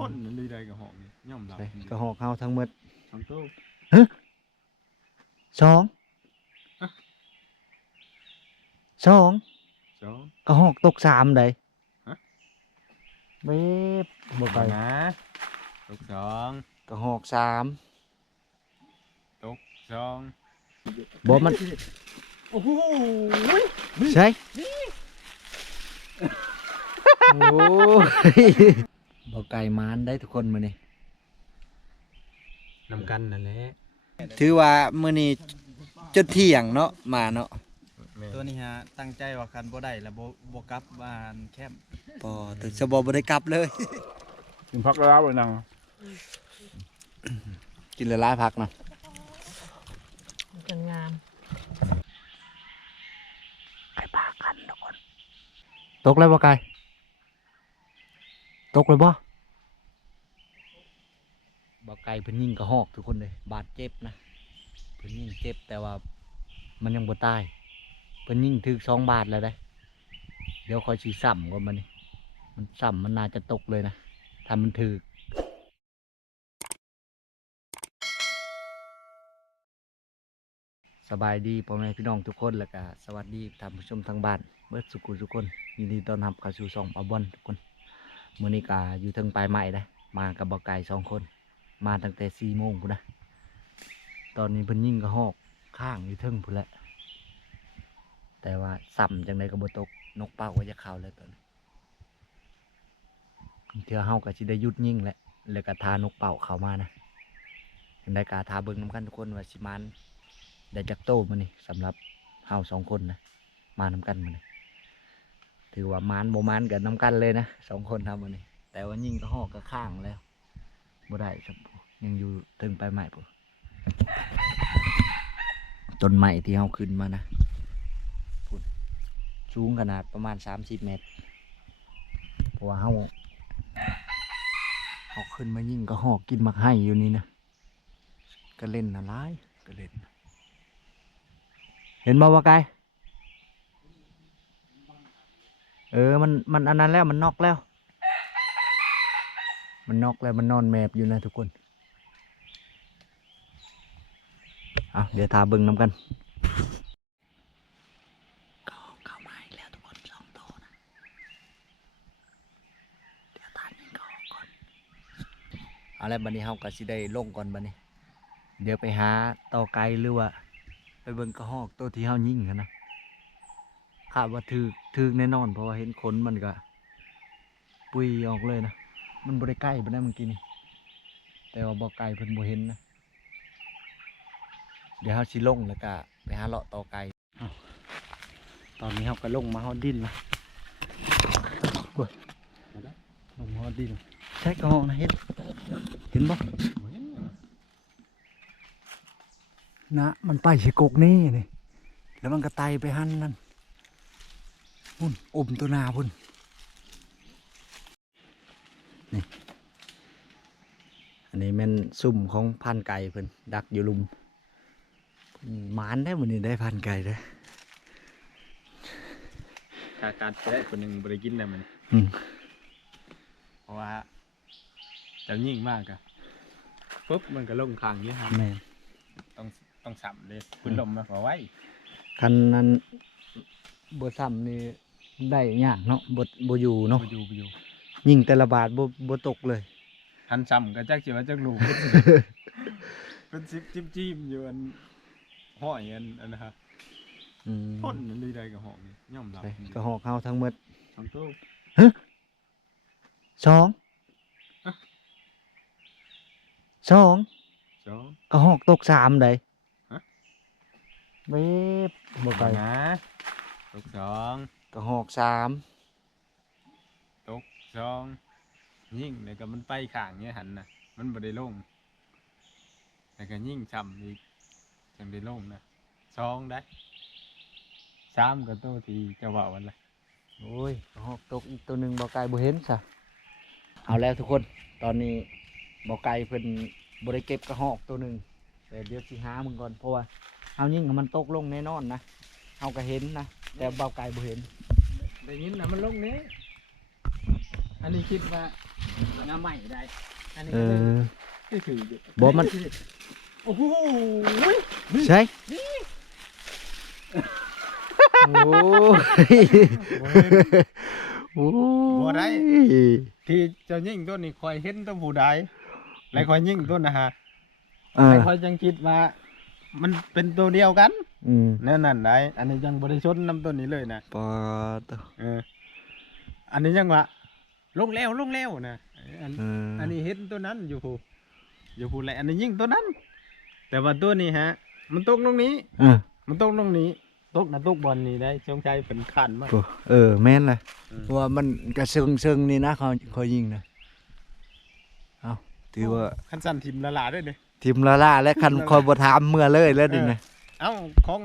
พ่นมันดีได้กับหอกนี่ย่อมหลับไปกระหอกเฮาทั้งหมดสองตู้สองสองสองกระหอกตกสามได้ฮะเว็บบ่ไปนะตกสองกระหอกสามตกสองบ่มันโอ้โหใช่โอ้ ยบ่ไก่มานได้ทุกคนมื้อนี้นำกันนั่นแหละถือว่ามื้อนี้จนเที่ยงเนาะมาเนาะตัวนี้ฮะตั้งใจว่าคันบ่ได้แล้วบ่บ่กลับบ้านแคมป์พอถึงจะบ่บ่ได้กลับเลย กินพักแล้วเลยนังกินละลายผักเนาะจังงามไก่ปลาคันทุกคน ตกเลยบ่ไก่ ตกเลยบ่บ่ไก่เพิ่นยิงกระหอกทุกคนเลย บาดเจ็บนะเพิ่นยิงเจ็บแต่ว่ามันยังบ่ตายเพิ่นยิงถึกสองบาทแล้วได้เดี๋ยวคอยสิซ้ำก่อนมันนี่มันซ้ำมันน่าจะตกเลยนะถ้ามันถึกสบายดีพ่อแม่พี่น้องทุกคนแล้วก็สวัสดีท่านผู้ชมทางบ้านเบิดสุขุทุกคนยินดีต้อนรับเข้าสู่ช่องอาบอนทุกคน มื้อนี้ก็อยู่ทิงปลายไม้ได้มากับบ่อไก่สองคน มาตั้งแต่สี่โมงพุ่นนะตอนนี้เพิ่นยิ่งกระหอกข้างอยู่เทิงพุ่นแหละแต่ว่าซ้ำจังไดก็บ่ตกนกเป้าก็จะเข้าแล้วตอนนี้เทือเฮาก็สิได้หยุดยิ่งแหละแล้วก็ทานกเป่าเข้ามานะจังไดก็ทาเบิ่งนํกันทุกคนว่าสิมันได้จักโตมานี่สำหรับเฮาสองคนนะมาน้ำกันมานี่ ถือว่ามานโบมานกันนำกันเลยนะสองคนทำมานี่แต่ว่ายิ่งก็หอกก็ข้างแล้วบ่ได้ครับยังอยู่ถึงไปใหม่ปุ๊ต้นใหม่ที่เฮาขึ้นมานะสูงขนาดประมาณ 30 เมตรเพราะว่าเฮาเฮาขึ้นมายิ่งก็หอกกินมักให้อยู่นี่นะก็เล่นนะร้ายก็เล่น เห็นบ่ว่าไกาย เออมันมันอันนั้นแล้วมันนอกแล้ว มันนอกแล้วมันนอนแมบอยู่นะทุกคนเอาเดี๋ยวทาเบิ่งน้ำกันก็เข้ามาอีกแล้วทุกคนสองตัวนะเดี๋ยวทานนี่ก็ก่อนเอาแล้วบันนี้เฮาก็สิได้ลงก่อนบันนี้ เดี๋ยวไปหาต่อไกลหรือว่า ไปเบิ่งกระหอกตัวที่เฮายิงกันนะ คาดว่าถือถือแน่นอน เพราะว่าเห็นขนมันก็ปุยออกเลยนะ มันบ่ได้ใกล้บ่ได้เมื่อกี้นี่แต่ว่าบ่ไกลเพิ่นบ่เห็นนะ เดี๋ยวเฮาสิลงแล้วก็ไปหาเลาะต่อไกลอ้าวตอนนี้เฮาก็ลงมาฮอดดินนะโอ้ยลงมาฮอดดินใช่กระหอกนะเห็นเห็นบ่นะมันไปชิกกนี่นี่แล้วมันก็ไตไปหันนั่น พุ่นอมตัวหนาพุ่นนี่อันนี้แมันซุ่มของพันไก่เพิ่นดักอยู่ลุมเพิ่นหมานได้วันนี้ได้พันไก่เด้อการการแพ้คนหนึ่งบริกินได้มันอืมเพราะว่าจะยิ่งมากอะปุ๊บมันก็ลงคางนี้ครับแม่นต้องต้องสับเลยคุณลมมาขอไว้คันนั้นบ่ซ้ำนี่ ได้ยากเนาะบ่บ่อยู่เนาะไปอยู่ไปอยู่ยิงแต่ละบาทบ่บ่ตกเลยทันซ้ำก็จักสิว่าจักลูก เป็นซิบจิ้มจิ้มอยู่อันห้อยอันอันนะครับอืมพ่นมันดีได้กับหอกนี่ย่อมหลับไปกระหอกเฮาทั้งหมดสองตู้สองสองสองกระหอกตกสามได้ฮะ เว็บบ่ไกลนะตกสอง กระหอกสามตกสองยิ่งแล้วก็มันไปข้างเนี้ยหันนะมันบ่ได้ลงแล้วก็ยิ่งช้ำอีกจังได้ลงนะสองได้สามก็โตที่จะว่าวันละโอ้ยกระหอกตกอีกตัวหนึ่งบ่ไกลบ่เห็นซะเอาแล้วทุกคนตอนนี้บ่ไกลเพิ่นบ่ได้เก็บกระหอกตัวหนึ่งแต่เดี๋ยวสิหามึงก่อนเพราะว่าเฮายิ่งให้มันตกลงแน่นอนนะเฮาก็เห็นนะ แต่บ่ไกลบ่เห็นได้ยินนะมันลงนี้อันนี้คิดว่างามใหม่ได้ อันนี้เอก็เลยอถืออยู่บ่มัน โอ้โหใช่โอ้ยโอ้ยที่เจะยิ่งต้นนี่คอยเห็นต้นผู้ใดแล้วคอยยิ่งต้นนะฮะอ่าแล้วคอยยังคิดว่า มันเป็นตัวเดียวกันอืมนั่นนั่นได้อันนี้ยังบริชนน้ำต้นนี้เลยนะปอตเอออันนี้ยังว่าลงแล้วลงแล้วนะอัน เอออันนี้เห็นตัวนั้นอยู่ผู้อยู่ผู้แหละอันนี้ยิ่งตัวนั้น แต่ว่าตัวนี้ฮะ มันตกตรงนี้ เออมันตกตรงนี้ตกนะตกบอลนี่ได้ชงใจเป็นขันมากโอ้เออแม่นเลยอืม เพราะว่ามันกระเซิงเซิงนี่นะเขาเขายิงนะเอาถือว่า ขันสั้นทิมละลาด้วยเลย ทีมละล่าและคันคอยบ่ถามเมื่อเลยแล้วดินะเอ้าของ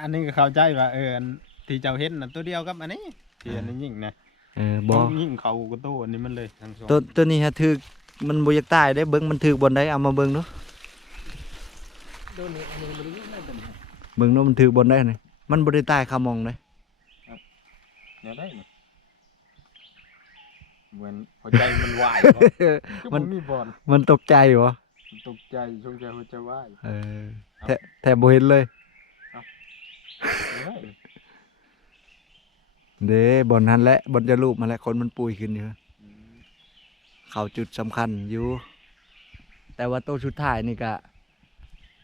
อันนี้ก็เข้าใจว่าเอออันที่เจ้าเห็นน่ะตัวเดียวกับอันนี้ที่อันนี้ยิ่งนะเออบ่ต้องยิ่งเขากับตัวอันนี้มันเลยทั้งสองตัวตัวนี้ฮะถือมันบ่อยากตายได้เบิ่งมันถือบนได้เอามาเบิ่งดูตัวนี้อันนี้บริยิ่งได้เป็นเบิ่งดูมันถือบนได้นี่มันบ่ได้ตายคามองเลยเนี่ยได้นี่เหมือนหัวใจมันวายเนาะคือมัมันนมีบอลมันตกใจบ่ ตกใจชงใจหัวใจวายเออแท้แท้บ่เห็นเลยเอ้ยเด้บนนั้นแหละบนจะรูปมาแล้วคนมันปุยขึ้นอยู่เข้าจุดสำคัญอยู่ แต่ว่าตัวชุดท้ายนี่ก็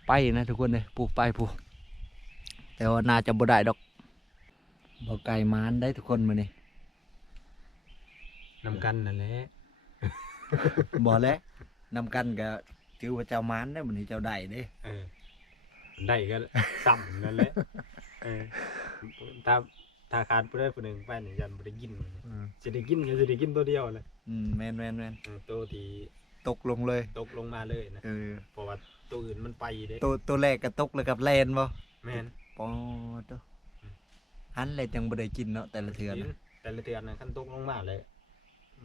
ไปนะทุกคนเลยปลูกไปปลูกแต่ว่าน่าจะบ่ได้ดอกบ่ไก่มานได้ทุกคนมื้อนี้นำกันนั่นแหละบ่แล้วนำกันก็ ถือว่าเจ้ามานได้มื้อนี้เจ้าได้เด้ เออได้ก็ซ้ำนั่นแหละเออถ้าถ้าขาดผู้ใดผู้หนึ่งไปนี่ยันบ่ได้กินสิได้กินก็สิได้กินตัวเดียวเลยอืมแม่นแม่นแม่นเออตัวที่ตกลงเลยตกลงมาเลยนะเออเพราะว่าตัวอื่นมันไปเด้ตัวตัวแรกก็ตกเลยกับแลนบ่แม่นปอตัวหันเลยจังบ่ได้กินเนาะแต่ละเทื่อกินนะแต่ละเทือนนะคันตกลงมาเลย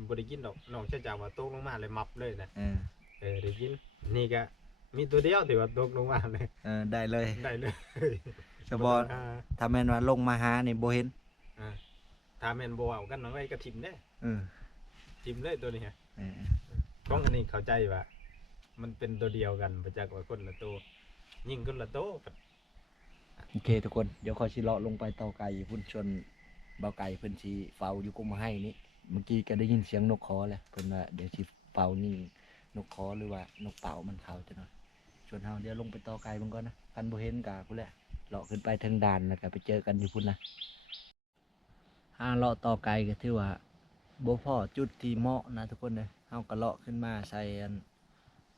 บ่ได้กินดอกนอกจากว่าตกลงมาเลยมับเลยนะ เออ เออได้กิน นี่ก็มีตัวเดียวที่ว่าตกลงมาเลยเออได้เลยได้เลยแต่บ่อ่าถ้าแม่นว่าลงมาหานี่บ่เห็นอ่าถ้าแม่นบ่เอากันน้อยไว้ก็ทิมเด้เออทิมเลยตัวนี้ฮะเออของอันนี้เข้าใจว่ามันเป็นตัวเดียวกันบ่จักว่าคนละตัวยิ่งคนละตัวโอเคทุกคนเดี๋ยวขอสิเลาะลงไปเตาไก่พุ่นชนเบาไก่เพิ่นสิเฝ้าอยู่กุมให้นี่เมื่อกี้ก็ได้ยินเสียงนกคอแล้วเพิ่นว่าเดี๋ยวสิเฝ้านิ่ง นกคอหรือว่านกเป่ามันเขาจังหน่อยชวนเฮาเดี๋ยวลงไปเตาไก่เบิ่งก่อนนะคันบ่เห็นก็พุ่นแหละเลาะขึ้นไปทางด่านแล้วก็ไปเจอกันอยู่พุ่นนะห้าเลาะเตาไก่ก็ถือว่าบ่พอจุดที่เหมาะนะทุกคนเลยเฮาก็เลาะขึ้นมาใส่อัน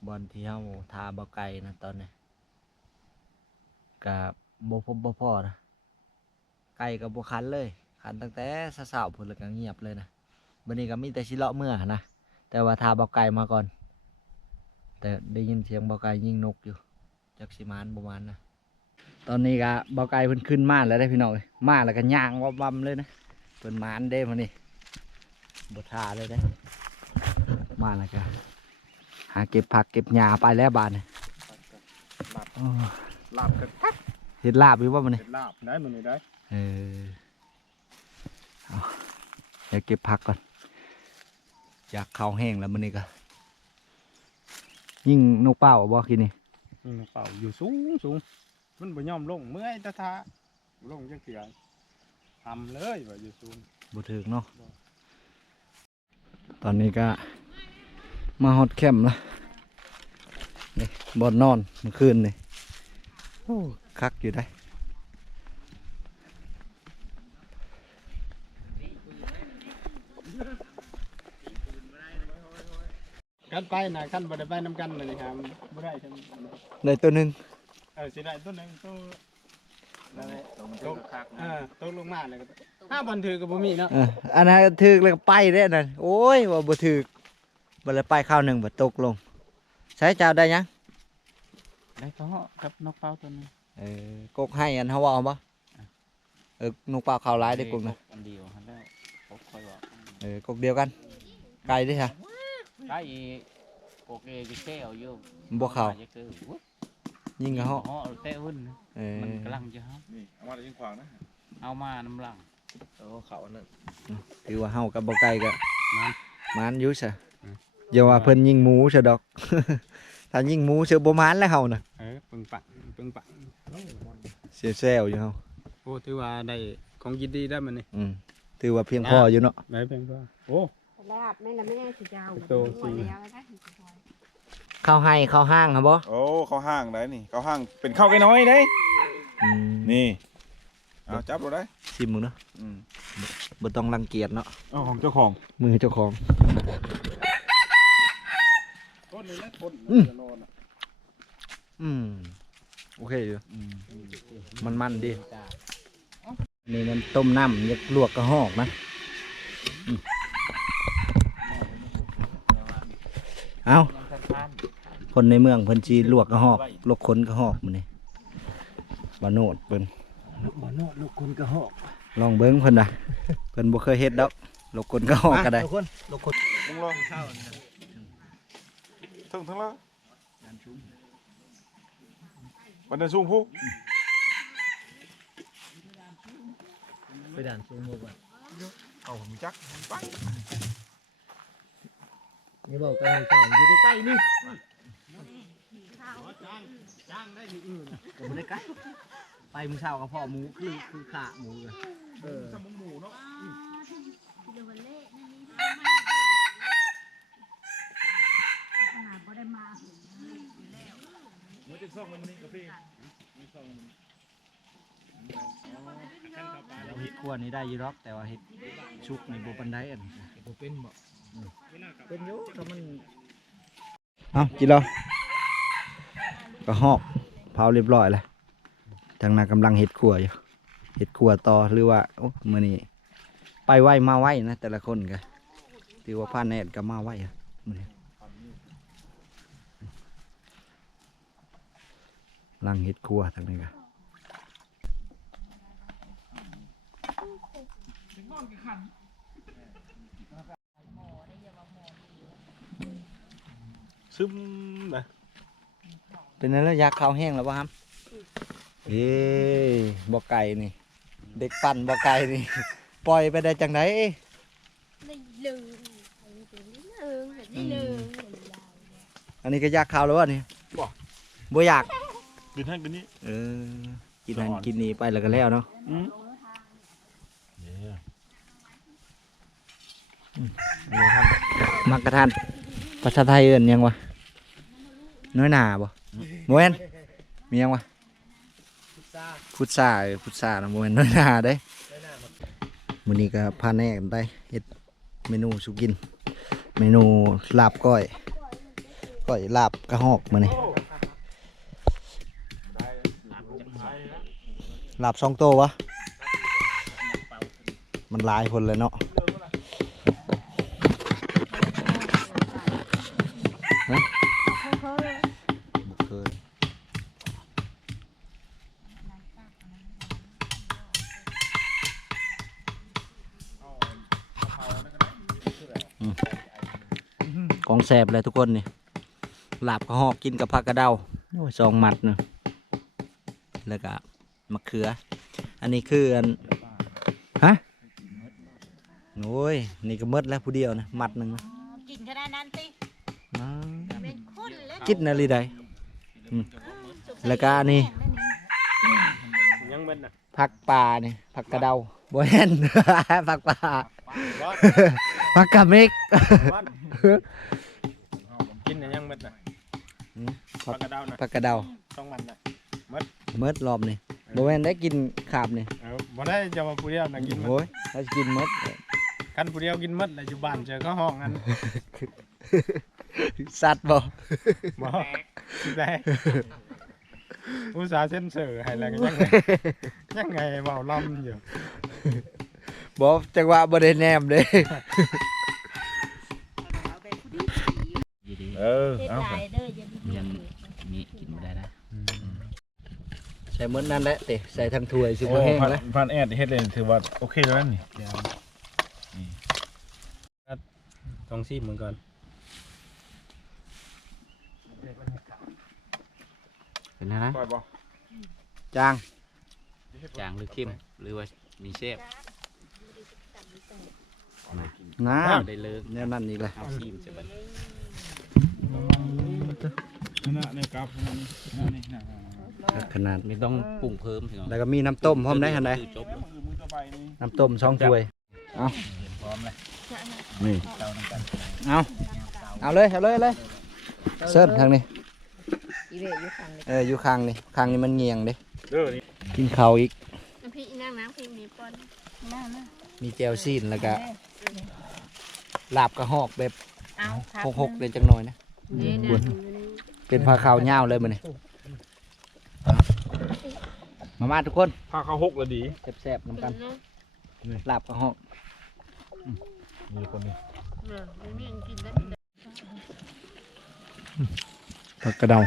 บอนที่เฮาทาบาไก่นะตอนนี้กับบ่พบบ่พอนะไก่กับบ่คันเลยคันตั้งแต่เช้าๆพุ่นแล้วก็เงียบเลยนะบัดนี้ก็มีแต่สิเลาะเมื่อนะแต่ว่าทาบ่ไก่มาก่อน แต่ได้ยินเสียงบ่ไก่ยิงนกอยู่จักสิมานบ่มานนะตอนนี้ก็บ่ไก่เพิ่นขึ้นมาแล้วได้อพี่น้องเอ้ยมาแล้วก็ย่างวับๆเลยนะเพิ่นมานเด้มื้อนี้บ่ทาเลยเด้อมาแล้วก็หาเก็บผักเก็บหญ้าไปแล้วบาดนี้อ้อลาบกันเห็ดลาบอยู่ว่ามันนี่เป็นลาบได้มื้อนี้ได้เออเอาเดี๋ยวเก็บผักก่อนอยากข้าวแห้งแล้วมันนี่ก็ ยิ่งนกเป้าบ่กินนี่นี่มันเป่าอยู่สูงสูงมันบ่ยอมลงเมื่อยตาทาลงจังเถื่อทำเลยว่าอยู่สูงบ่ถึกเนาะตอนนี้ก็มาฮอตแคมป์ละนี่บ่อนนอนเมื่อคืนนี่โอ้คักอยู่ได้ กันไปนะกันบ่ได้ไปนำกันเลยนี่ครับบ่ได้ใช่ไหมได้ตัวหนึงเออสิได้ตัวหนึงตัวนั่นแหละตกเออตกลงมาเลยก็ห้าบอลถือกับบ่มีเนาะเอออันนั้นก็ถึกแล้วก็ไปได้อนั่นโอ้ยว่าบ่ถึกบ่เลยไปข้าวหนึ่งบ่ตกลงใช้เจ้าได้ยังได้เขาเหาะกับนกเป้าตัวนึงเออกกให้อันเฮาเอาบ่เออนกเปล่าข้าวร้ายได้กกนะอันเดียวหั่นแล้วผมค่อยว่าเออกกเดียวกัน ไก่เด้ค่ะ ไก่โอเคก็แก้วอยู่บ่เข้าจะคือยิงกับเฮาเฮาะเตะหุ่นเออมันกำลังจะเฮานี่เอามาได้ยิงขวางนะเอามาน้ำหลังเอาเขาอันนั้นถือว่าเฮากับบ่ไก่ก็มันมันอยู่ซะอย่าว่าเพิ่นยิงหมูเสียดอกถ้ายิงหมูเสือบ่มานแล้วเฮาน่ะเออปึงปังปึงปังเสียแซวอยู่เฮาโอ้ถือว่าได้ของยินดีได้มันนี่อืมถือว่าเพียงพออยู่เนาะได้เพียงพอโอ้ ลาบแม่ละแม่สิเจ้าโตสิแล้วนะเข้าให้เข้าห้างครับบ่โอ้เขาห้างได้นี่เขาห้างเป็นข้าวไก่น้อยได้อืมนี่เอาจับเราได้ชิมมึงเนาะอืมบ่ต้องรังเกียจเนาะเอาของเจ้าของมือเจ้าของ ต้นนี้นะต้นอืม จะนอนอะอืมโอเคอยู่อืมมันมันดีนี่มันต้มน้ำยักลวกกระหอกนะอืม เอาคนในเมืองเพิ่นจีลวกกระหอกลวกขนกระหอกมันนี่บาโนดเพิ่นบ่โนลูกคุณกระหอกลองเบิ้งเพิ่นนะเพิ่นบ่เคยเฮ็ดดอกลวกขนกระหอกก็ได้ทุกคนลูกคนต้องรอถึงถึงแล้ววันเดินสูงผู้ไปด่านสูงหมดว่ะเอาผมจักไป นี่บอกกันให้ฟังอยู่ใกล้ๆนี่ผมได้ใกล้ไปมื้อเช้ากับพ่อหมูคือคือขาหมูเลยเออเฮ็ดคั่วนี่ได้อยู่ดอกแต่ว่าเฮ็ดชุกนี่บ่ปานใดอันบ่เป็นบ่ เป็นอยู่ถ้ามันเอาจิรอกระหอกเผาเรียบร้อยแล้วทางนั้นกำลังเฮ็ดครัวอยู่เฮ็ดครัวต่อหรือว่าโอ้มื้อนี้ไปไหวมาไหวนะแต่ละคนก็ถือว่าพาแนดก็มาไหวมือนี้ลังเฮ็ดครัวทางนี้ก็ ซึมนะเป็นนั่นแล้วยาข้าวแห้งแล้วบ่ครับเอ้บ่ไก่นี่ เด็กปั่นบ่ไก่นี่ ปล่อยไปได้จังไดได้ลืมไอ้ตัวนี้ลืมแบบนี้ลืมอันนี้ก็ยาข้าวแล้ววะนี่บ่อยากกินให้กินนี่เออกินนั่นกินนี่ไปแล้วก็แล้วเนาะอืมมักกะทัน ภาษาไทยเอิ้นยังวะน้อยหนาบ่บ่แม่นมียังวะพุทราพุทรานะบ่แม่นน้อยหนาเด้มื้อนี้ก็พาแน่กันไปเฮ็ดเมนูสุกิน เมนูลาบก้อยก้อยลาบกระหอกมื้อนี้ลาบสองโตววะมันหลายคนเลยเนาะ บ่เคยอืม ของแสบเลยทุกคนนี่ลาบกระหอกกินกับผักกระเดาโอ้ยสองหมัดเนึงแล้วก็มะเขือ อันนี้คืออันฮะโอ้ยนี่ก็หมดแล้วผู้เดียวนะหมัดหนึ่งนะกินขนาดนั้นติอ้าวเป็นคนแล้วกินอะไรใดอืมแล้วก็อันนี้ยังเม็ดนะผักป่านี่ผักกระเดาบ่เห็นผักป่าผักกะเมกวันกินน่ะยังเม็ดนะ อืมปลากระเดานะผักกระเดาต้องมันนะเมิดรอบนี่บ่แม่นได้กินขาบนี่เออบ่ได้จะมาผู้เดียวนะกินหมดโอ้ยถ้าสิกินเมิดคันผู้เดียวกินหมดแล้วอยู่บ้านเจอเขาห้องกันสัตว์บ่บ่ได้อุตส่าห์เซ็นเซอร์ให้แล้วก็ยังไงยังไงเว้าล่ำอยู่บ่จังหวะบ่ได้แนมเด้เออเสียเอาดายเด้ออย่าดี ยังมีกินบ่ได้นะ ใส่เมิดนั่นแหละเตะใส่ทั้งถ้วยสิโอ้บ่แห้งพันแล้วพันแอดเฮ็ดเลยถือว่าโอเคแล้วนี่ต้องซีเหมือนกันเป็นอะไรปล่อยบ่จางจางหรือเข้มหรือว่ามีเชฟงาได้เลิกแนวนั้นอีกเลยเอาซีมจะบัดนั่นน่ะในกราฟนั่นนี่นั่นนี่น่ะ ขนาด ไม่ต้องปรุงเพิ่มพี่น้องแล้วก็มีน้ำต้มพร้อมได้ขนาดไหนคือจบแล้วมือมือต่อไปนี่น้ำต้มช่องถ้วยพร้อมเลยนี่เจ้าน้ำกันเอาเอาเลย เอาเลยเอาเลยเสิร์ฟทางนี้ อีเวอยู่ฝั่งนี้เออ อยู่ข้างนี่ข้างนี้มันเงียงเด้เด้อนี่กินข้าวอีกพี่นั่งน้ำพี่มีปอนนั่งนะมีแจวซีนแล้วก็ลาบกระหอกแบบเอาหกหกๆเลยจังหน่อยนะนี่บุนะญเป็นผ้าขาวเงาวเลยมันนี่ มามาทุกคนพาเขาหกแล้วดีแซ่บๆน้ำกันนี่ลาบกระหอกมีคนนี้เนี่ยไม่มีกินได้ผักกระเดา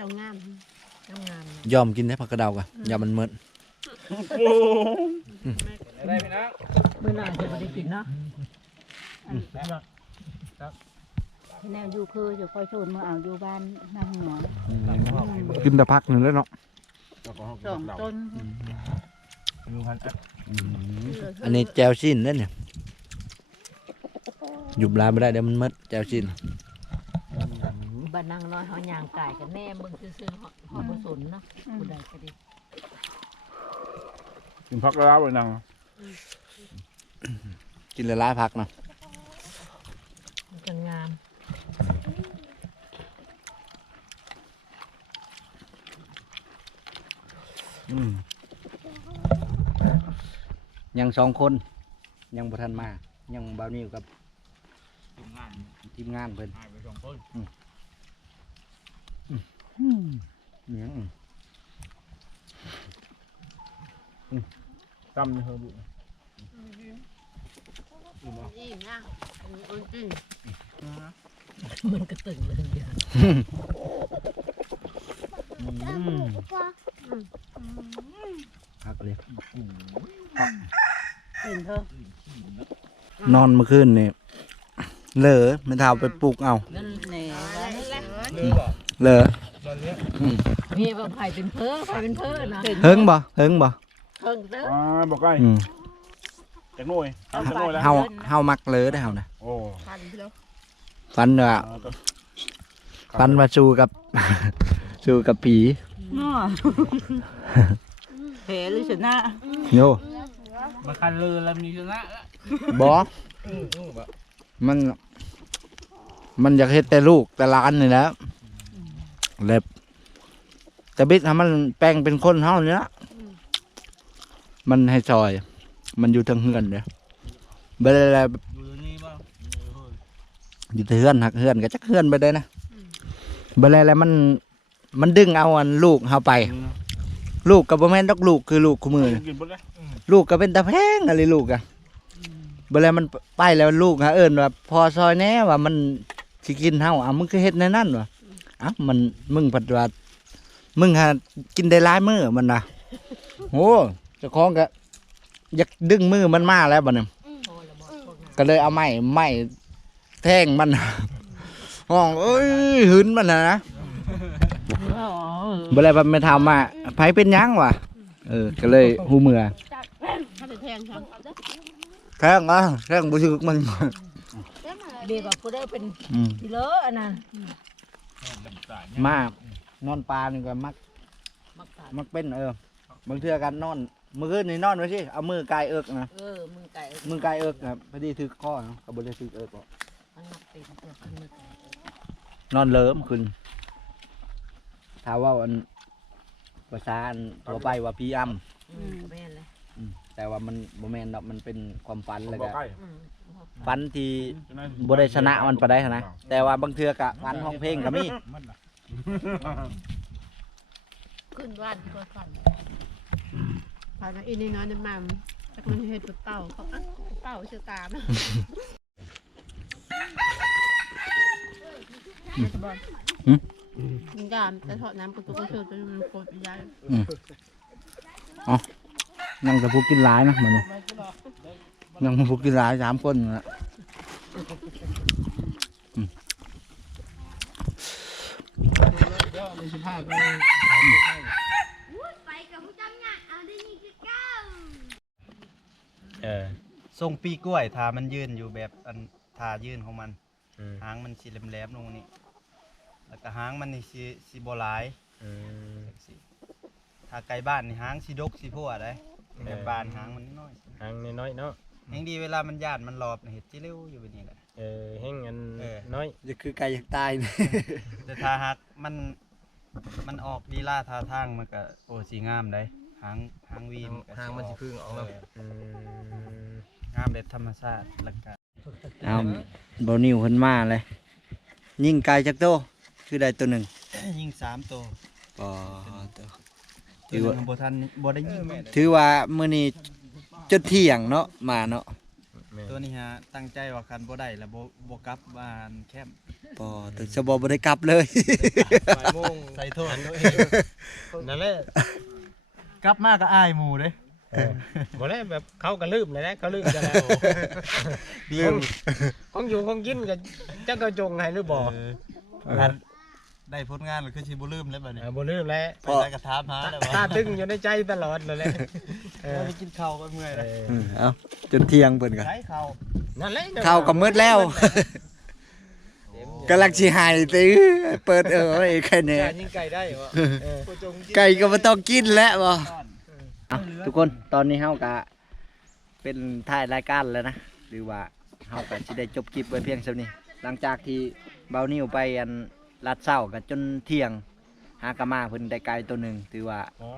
ดาวงามดาวงามยอมกินได้ผักกระเดากันอย่ามันเมิดได้พี่น้องมื่อหน่าจะไม่ได้กินเนาะแนวอยู่คือจะคอยชวนมาเอาอยู่บ้านนางหัวกินแต่พักหนึ่งแล้วเนาะ สองต้นดูพันแอปอันนี้แจวซีนนั่นเนี่ยหยุบลายไม่ได้เดี๋ยวมันเมิดแจวซีนบ้านนางน้อยเขาย่างไก่กันแน่เบิ่งซื่อๆเขาเขาบ่สนเนาะผู้ใดก็ดีกินพักแล้วไปนั่งกินละลายพักเนาะมันจะงาม ยังสองคน ยังบ่ทันมา ยังบ่าวนิวกับทำงานทีมงานเพิ่นหายไปสองคนยังจำนี่เฮอบุยี่นะอันจริงมันก็ตึงเลยเดียว พักเลยเห็นเถอะนอนเมื่อคืนนี่เหลอไม่ทาไปปลุกเอานั่นแหละเหลอมีบางไผ่เป็นเพ้อไผ่เป็นเพ้อนะเฮิงบ่เฮิงบ่เฮิงเด้ออ่าบอกใกล้จากหน่วยจากหน่วยแล้วเฮาเฮามักเหลอได้เฮานะโอ้ทันพี่แล้วฟันอ่าก็ฟันมาสู้กับ สู้กับผีง้อแผลหรือชนะโยมาคันเรือแล้วมีชนะละบ่มันมันอยากเฮ็ดแต่ลูกแต่หล้านนี่แหละเล็บแต่บิดให้มันแปลงเป็นคนเฮานี่ละมันให้ซอย มันอยู่ทางเฮือนเด้อบ่ได้แล้วอยู่นี่บ้างอยู่ที่เฮือนหักเฮือนก็จักเฮือนไปได้นะบ่ได้แล้วมัน มันดึงเอาอันลูกเฮาไป ลูกก็บ่แม่นดอกลูกคือลูกคู่มือ กินหมดเลยลูกก็เป็นตาแพงอะไรลูกอะเวลามันไปแล้วลูกฮะเอิญว่าพอซอยแน่ว่ามันสิกินเฮาอะมึงก็เฮ็ดในนั่นวะอะมันมึงผัดว่ามึงหากินได้หลายมื้อมันนะโอ้เจ้าของก็อยากดึงมือมันมาแล้วบัดนี้ก็เลยเอาไม้ไม้แท่งมัน ห้องเอ้ยหืนมันนะนะ เวลามันไม่ทำอะไผเป็นหยังวะเออ ก็เลยหูเมือถ้าจะแทงครับแท่งอะแท่งบุชึกมันเบียบอกผู้ได้เป็นอืมกิโลอันนั้นมาก นอนปลานี่ก็มัก มักตาดมักเป็นเออ บางเทื่อกันนอนมือคืนนี่นอนไว้สิเอามือกายเอิกนะเออมือไก่เออมือกายเอิกครับพอดีถือข้อเนาะกับบริถือเอิกหรอกมันมักเป็นเพื่อขึ้นมือไก่นอนเลิมขึ้น ถ้าว่าอันภาษาอันตัวไปว่าพีอัมอืมแม่นเลยแต่ว่ามันบ่แม่นดอกมันเป็นความฝันเลยบอกก็ใกล้อืมฝันที่บ่ได้ชนะมันไปได้นะแต่ว่าบางเทื่อกะฝันห้องเพลงก็มีขึ้นบ้านก็ฝันฝันว่าอีนี่น้อยน้ำมันจากมันเห็ดตัวเต่าเขาอะเต่าชื่อตามบอล ยามแต่ทอดน้ำกระตุกกระเทือนจนมันโคตรใหญ่นั่งแต่ผู้กินหลายนะมันนี่นั่งแต่ผู้กินหลายสามคนนะไปกับผู้จังงานเอาได้ยินคือเก้าเออโซทรงปีกล้วยทามันยืนอยู่แบบอันทายืนของมันอืมหางมันสีแหลมๆลงนี่ แล้วก็หางมันนี่สีสีบ่หลายอืม จังซี่ถ้าไกลบ้านนี่หางสีดกสีพัวได้เออแบบบ้านหางมันน้อยหางน้อยๆเนาะๆยังดีเวลามันย่านมันหลอบนี่เห็ดจิเร็วอยู่แบบนี้แหละ เออแห้งอันเออ น้อยจะคือไก่อยากตายนี่แต่ถ้าหากมันมันออกดีล่าท่าทางมันก็โอ้สีงามได้หางหางวีก็หางมันสิพึ่งออกเนาะเอืมงามแบบธรรมชาติแล้วก็เอาเบานิวเพิ่นมาเลย ยิงไก่จักโต คือได้ตัวหนึ่งยิงสามตัวปอตัวตัวหนึงบ่ทันบ่ได้ยิงถือว่ามื้อนี้จนเที่ยงเนาะมาเนาะแม่นตัวนี้ฮะตั้งใจว่าคันบ่ได้แล้วบ่บ่กลับบ้านแคมป์ปอตึกสบบ่ได้กลับเลย บ่ายโมงใส่โทษนั่นแหละกลับมาก็อายหมู่เด้เออบ่ได้แบบเขาก็ลืมเลยนะเขาลืมจะแล้วลืม ของอยู่ของกินก็จักก็จงให้หรือบ่อัน ได้ผลงานแล้วคือสิบ่ลืมแล้วบัดนี้เออบ่ลืมแล้วไปได้ก็ถามหาแล้วว่าตาตึงอยู่ในใจตลอดเลยแหละเออไปกินข้าวก็เมื่อยเอแล้วออืมเอาจนเที่ยงเพิ่นก็ใช้ข้าวนั่นแหละข้าวก็มืดแล้วกำลังสิหายตื้อเปิดเออไอ้แค่นี้จ่ายยิงไก่ได้บ่เออไก่ก็บ่ต้องกินแล้วบ่เอาทุกคนตอนนี้เฮาก็เป็นถ่ายรายการแล้วนะหรือว่าเฮาก็สิได้จบคลิปไว้เพียงเท่านี้ หลังจากที่เบานิวไปอัน ลัดเช้าก็จนเที่ยง หากะมาเพิ่นได้ไก่ตัวหนึงถือว่าอ๋อ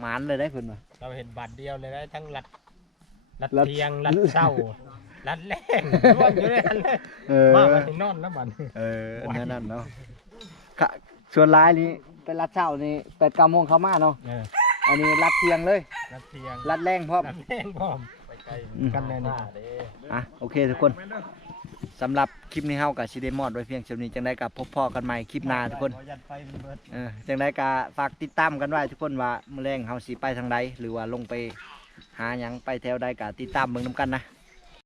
หมานเลยได้เพิ่นว่า เราเห็นบัตรเดียวเลยนะทั้งรัดรัดรัด เทียงรัดเศร้ารัดแรงร่วงอยู่ในนั้นเลยเออ มาวันนี้นอนแล้วบัดนี้เอออันนั้นนั่นเนาะค่ะส่วนร้ายนี้ไปรัดเช้านี่แปดเก้าโมงเข้ามาเนาะ เอออันนี้รัดเที่ยงเลย รัดเทียงรัดแรงพร้อม รัดแรงพร้อมอืมกันแน่นอนอะโอเคทุกคน สำหรับคลิปนี้เฮากับชิเดมอดไว้เพียงเท่านี้จังได้กับพบพ่อกันใหม่คลิปหน้าทุกคนยัดไฟมันเบิด เออจังได้ก็ฝากติดตามกันไว้ทุกคนว่ามื้อแรงเฮาสิไปทางใดหรือว่าลงไปหาหยังไปแถวใดก็ติดตามเบิ่งนํกันนะ